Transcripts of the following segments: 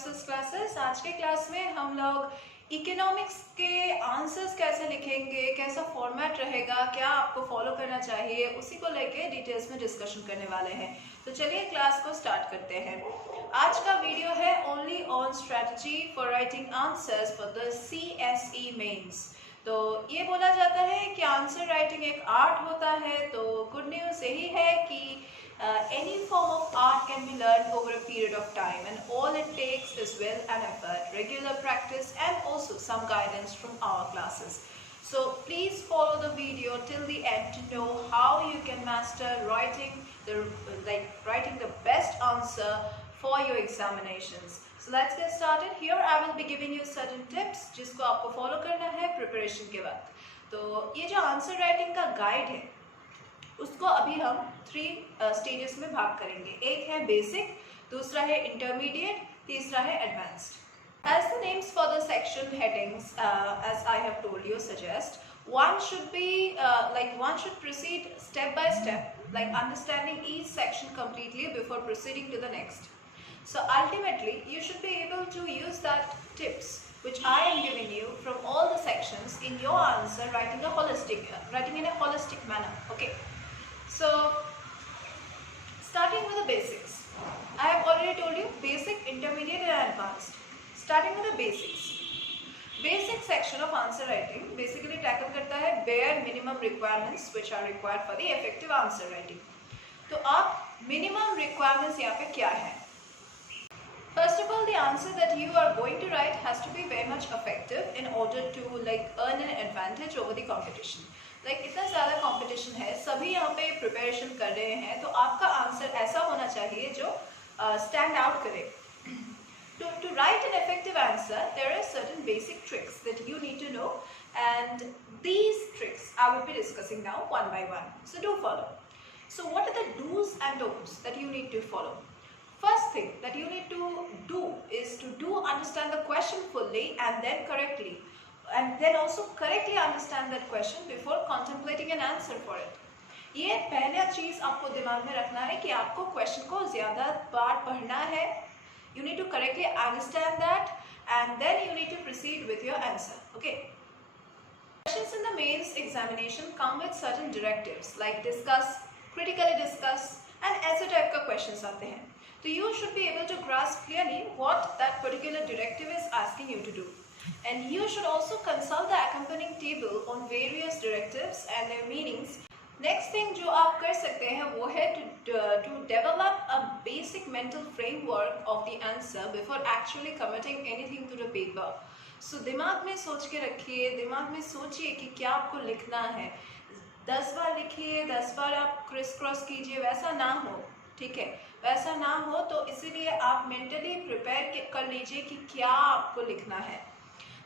UPSC classes. आज के class में हम लोग इकोनॉमिक्स के आंसर्स कैसे लिखेंगे, कैसा फॉर्मेट रहेगा, क्या आपको फॉलो करना चाहिए, उसी को लेके डिटेल्स में डिस्कशन करने वाले हैं। तो चलिए क्लास को स्टार्ट करते हैं। आज का वीडियो है only on strategy for writing answers for the CSE mains. तो ये बोला जाता है कि आंसर राइटिंग एक आर्ट होता है। तो गुड न्यूज़ यही है कि any form of art can be learned over a period of time, and all it takes is will and effort, regular practice, and also some guidance from our classes. So please follow the video till the end to know how you can master writing the best answer for your examinations. So let's get started. Here I will be giving you certain tips जिसको आपको follow करना है preparation के वक्त। तो ये जो answer writing का गाइड है उसको अभी हम 3 स्टेजेस में भाग करेंगे। एक है बेसिक, दूसरा है इंटरमीडिएट, तीसरा है advanced. As the names for the section headings, as I have told you, suggest one should proceed step by step, like understanding each section completely before proceeding to the next. So ultimately, you should be able to use that tips which I am giving you from all the sections in your answer, writing in a holistic manner. Okay. So, starting with the basics. I have already told you basic, intermediate and advanced. Starting with the basics. Basic section of answer writing basically tackle करता है bare minimum requirements which are required for the effective answer writing. तो आप minimum requirements यहाँ पे क्या है? First of all, the answer that you are going to write has to be very much effective in order to earn an advantage over the competition. इतना ज़्यादा competition है, सभी यहाँ पे प्रिपरेशन कर रहे हैं, तो आपका आंसर ऐसा होना चाहिए जो स्टैंड आउट करे। To write an effective answer, there are certain basic tricks that you need to know, and these tricks I will be discussing now one by one. So do follow. So what are the do's and don'ts that you need to follow? First thing that you need to do is to understand the question fully and then correctly. And then also correctly understand that question before contemplating an answer for it. ये पहला चीज़ आपको दिमाग में रखना है कि आपको question को ज़्यादा बार पढ़ना है. You need to correctly understand that, and then you need to proceed with your answer. Okay. Questions in the mains examination come with certain directives like discuss, critically discuss, and ऐसे type का questions आते हैं. So you should be able to grasp clearly what that particular directive is asking you to do. And you should also consult the accompanying table on various directives and their meanings. Next thing जो आप कर सकते हैं वो है to develop a basic mental framework of the answer before actually committing anything to the paper. So दिमाग में सोच के रखिए, दिमाग में सोचिए कि क्या आपको लिखना है। 10 बार लिखिए, 10 बार आप क्रिस क्रॉस कीजिए, वैसा ना हो, ठीक है? वैसा ना हो तो इसीलिए आप मेंटली प्रिपेयर कर लीजिए कि क्या आपको लिखना है।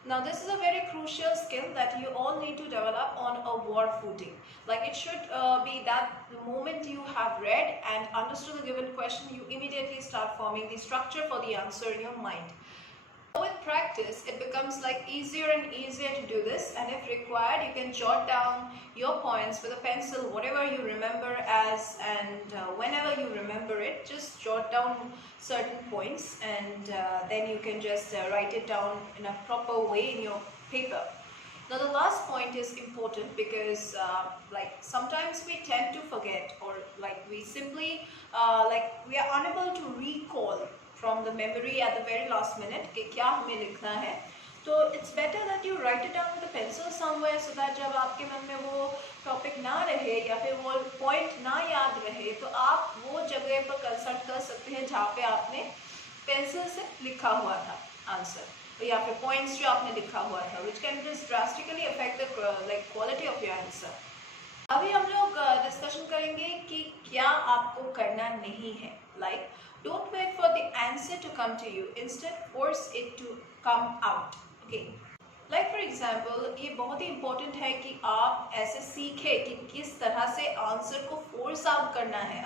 Now this is a very crucial skill that you all need to develop on a war footing. It should be that the moment you have read and understood the given question, you immediately start forming the structure for the answer in your mind. With practice, it becomes easier and easier to do this, and if required, you can jot down your points with a pencil, whatever you remember and whenever you remember it, just jot down certain points, and then you can just write it down in a proper way in your paper. Now the last point is important because sometimes we tend to forget, or we simply we are unable to recall from the memory at the very last minute कि क्या हमें लिखना है. तो it's better that you write it down with a pencil somewhere so that जब आपके मन में वो टॉपिक ना रहे या फिर वो पॉइंट ना याद रहे तो आप वो जगह पर कंसल्ट कर सकते हैं जहाँ पे आपने पेंसिल से लिखा हुआ था आंसर, या फिर पॉइंट्स जो आपने लिखा हुआ था, which can just drastically affect the quality of your answer. अभी हम लोग डिस्कशन करेंगे कि क्या आपको करना नहीं है. Don't wait for the answer to come to you. Instead, force it to come out. Okay. For example, ये बहुत ही important है कि आप ऐसे सीखें कि किस तरह से आंसर को force out करना है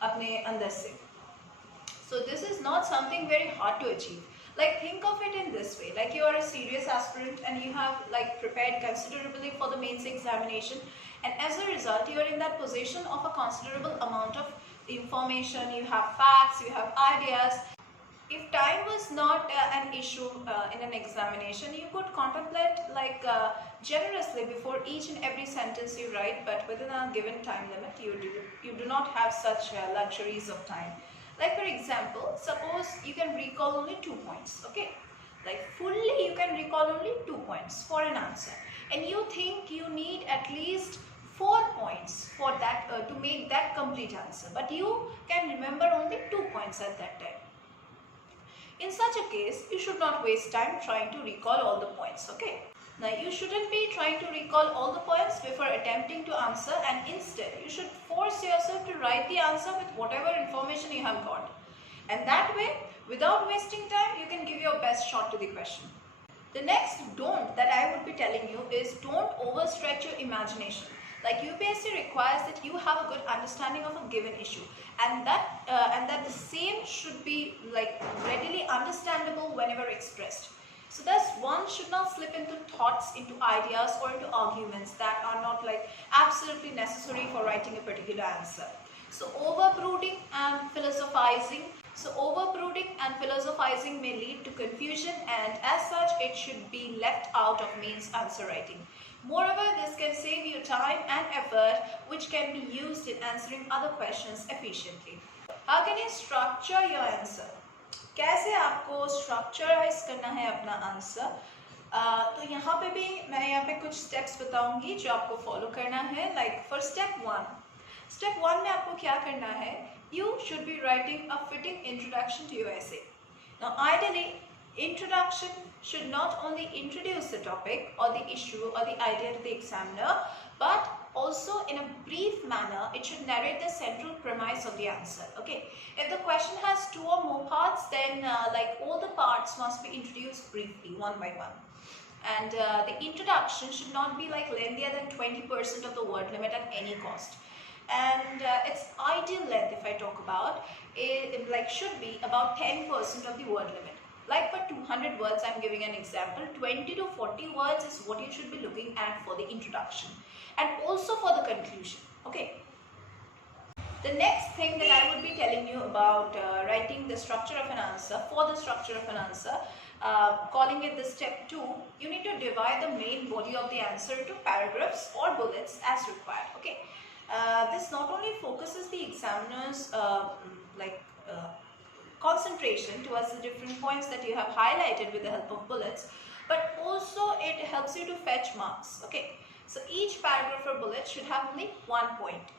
अपने अंदर से. So this is not something very hard to achieve. Think of it in this way. You are a serious aspirant and you have prepared considerably for the mains examination, and as a result, you are in that position of a considerable amount of information. You have facts, you have ideas. If time was not an issue in an examination, you could contemplate like generously before each and every sentence you write, but within a given time limit, you do not have such luxuries of time. Like for example, suppose you can recall only 2 points, okay? Like fully you can recall only 2 points for an answer, and you think you need at least 4 points for that to make that complete answer, but you can remember only 2 points at that time. In such a case, you should not waste time trying to recall all the points, okay? Now, you shouldn't be trying to recall all the points before attempting to answer, and instead, you should force yourself to write the answer with whatever information you have got. And that way, without wasting time, you can give your best shot to the question. The next don't that I would be telling you is don't overstretch your imagination. Like UPSC requires that you have a good understanding of a given issue, and that the same should be like readily understandable whenever expressed. So thus one should not slip into thoughts, into ideas, or into arguments that are not like absolutely necessary for writing a particular answer. So overbrooding and philosophizing may lead to confusion, and as such it should be left out of means answer writing. Moreover, this can save you time and effort which can be used in answering other questions efficiently. How can you structure your answer? कैसे आपको structureize करना है अपना answer? तो यहाँ पे भी मैं यहाँ पे कुछ steps बताऊंगी जो आपको follow करना है. Like for step 1 में आपको क्या करना है? You should be writing a fitting introduction to your essay. Now ideally, introduction should not only introduce the topic or the issue or the idea to the examiner, but also in a brief manner it should narrate the central premise of the answer. Okay, if the question has 2 or more parts, then like all the parts must be introduced briefly one by one, and the introduction should not be like lengthier than 20% of the word limit at any cost, and its ideal length, if I talk about it, like should be about 10% of the word limit. Like for 200 words, I'm giving an example, 20 to 40 words is what you should be looking at for the introduction, and also for the conclusion. Okay. The next thing that I would be telling you about writing the structure of an answer, for the structure of an answer, calling it the step 2, you need to divide the main body of the answer into paragraphs or bullets as required. Okay. This not only focuses the examiner's concentration towards the different points that you have highlighted with the help of bullets, but also it helps you to fetch marks. Okay, so each paragraph or bullet should have only 1 point,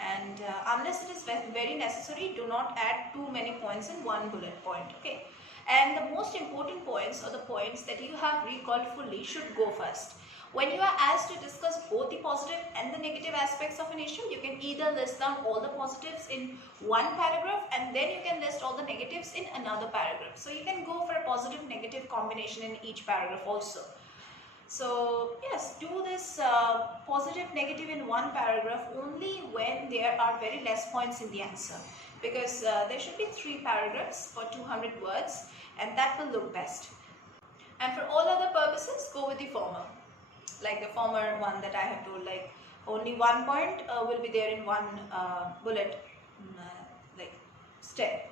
and unless it is very necessary, do not add too many points in one bullet point. Okay, and the most important points, or the points that you have recalled fully, should go first. When you are asked to discuss both the positive and the negative aspects of an issue, you can either list down all the positives in one paragraph, and then you can list all the negatives in another paragraph. So you can go for a positive negative combination in each paragraph also. So yes, do this positive negative in one paragraph only when there are very less points in the answer, because there should be 3 paragraphs for 200 words, and that will look best. And for all other purposes, go with the former. Like the former one that I have told, like only 1 point will be there in one bullet like step.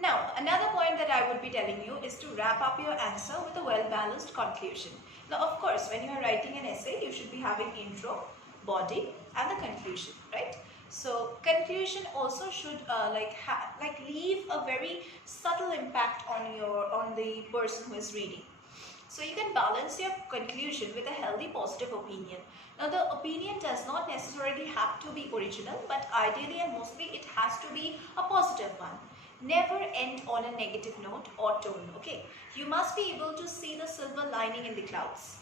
Now another point that I would be telling you is to wrap up your answer with a well-balanced conclusion. Now of course, when you are writing an essay, you should be having intro, body, and the conclusion, right? So conclusion also should leave a very subtle impact on the person who is reading. So you can balance your conclusion with a healthy positive opinion. Now the opinion does not necessarily have to be original, but ideally and mostly it has to be a positive one. Never end on a negative note or tone, okay? You must be able to see the silver lining in the clouds.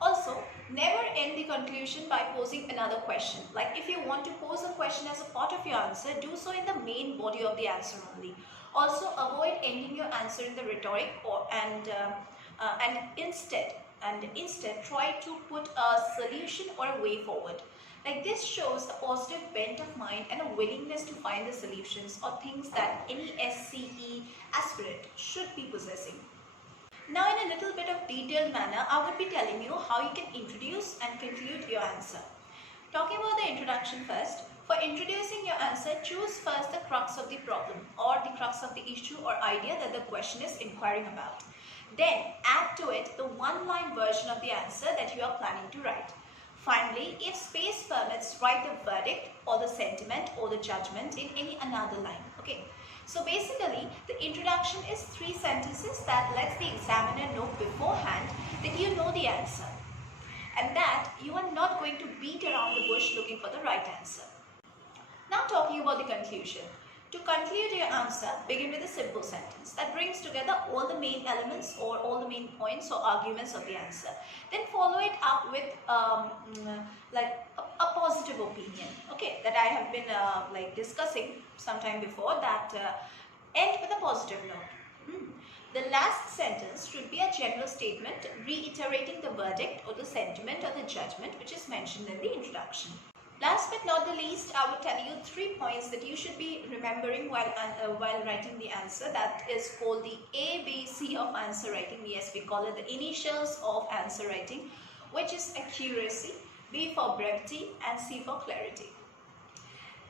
Also, never end the conclusion by posing another question. Like if you want to pose a question as a part of your answer, do so in the main body of the answer only. Also avoid ending your answer in the rhetoric and instead try to put a solution or a way forward. Like this shows a positive bent of mind and a willingness to find the solutions or things that any SCE aspirant should be possessing. Now in a little bit of detailed manner, I would be telling you how you can introduce and conclude your answer. Talking about the introduction first, For introducing your answer, choose first the crux of the problem or the crux of the issue or idea that the question is inquiring about. Then add to it the one-line version of the answer that you are planning to write. Finally, if space permits, write the verdict or the sentiment or the judgment in any another line. Okay. So basically, the introduction is 3 sentences that lets the examiner know beforehand that you know the answer and that you are not going to beat around the bush looking for the right answer. Now talking about the conclusion. To conclude your answer, begin with a simple sentence that brings together all the main elements or all the main points or arguments of the answer. Then follow it up with like a positive opinion, okay, that I have been discussing sometime before, that end with a positive note. The last sentence should be a general statement reiterating the verdict or the sentiment or the judgment which is mentioned in the introduction. Last but not the least, I will tell you 3 points that you should be remembering while writing the answer. That is called the ABC of answer writing. Yes, we call it the initials of answer writing, which is accuracy, B for brevity, and C for clarity.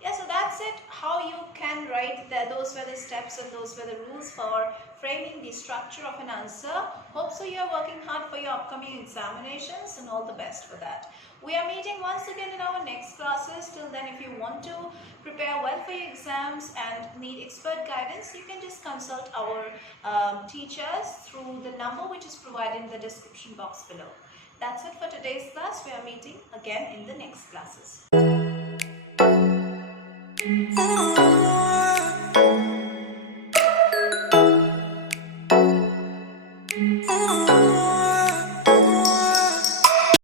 Yeah, so that's it. How you can write those were the steps and those were the rules for framing the structure of an answer. Hope so you are working hard for your upcoming examinations, and all the best for that. We are meeting once again in our next classes. Till then, if you want to prepare well for your exams and need expert guidance, you can just consult our teachers through the number which is provided in the description box below. That's it for today's class. We are meeting again in the next classes.